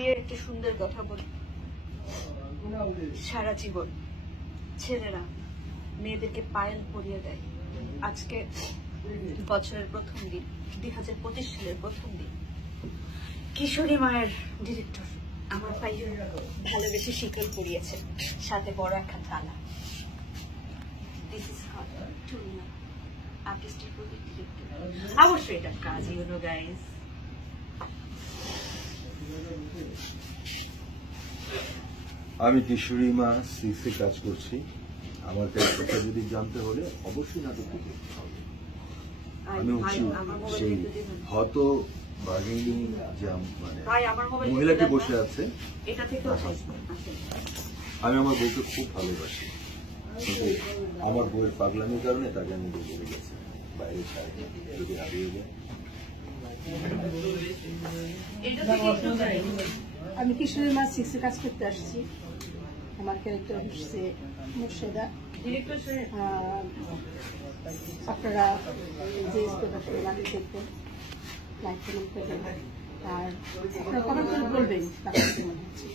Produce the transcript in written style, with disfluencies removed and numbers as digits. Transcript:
দিয়ে একটি সুন্দর কথা বলি। সারা জীবন ছেলেরা মেয়েদেরকে পায়েল পরিয়ে দেয়। আজকে বছরের প্রথম দিন, 2025 সালের প্রথম দিন, কিশোরী মায়ের ডিরেক্টর আমার পায়ে ভালোবেসে শিকল পরিয়েছে, সাথে বড় একটা তালা। দিস ইজ টুনিয়া, আর্টিস্টের প্রতি ডিরেক্টর। অবশ্যই এটা কাজ, ইউ নো গাইস। আমি কিশোরী মা 6 এ কাজ করছি। আমার ক্যারেক্টারটা যদি জানতে হলে অবশ্যই নাটক দেখতে হবে। আমি হচ্ছি সেই হত বাঘিনী, মানে মহিলাটি বসে আছে। আমি আমার বউকে খুব ভালোবাসি, কিন্তু আমার বউয়ের পাগলামির কারণে তাকে আমি বলে গেছি বাইরে ছাড়ে, যদি হারিয়ে যায়। আমি কিশোরী মা 6 এ কাজ করতে আসছি। আমার ক্যারেক্টার হচ্ছে মুর্শেদা। আপনারা যে স্টোরি লাইক দেখবেন, লাইক কমেন্ট করবেন, আর আপনারা কমেন্ট করে বলবেন তার মনে হচ্ছে।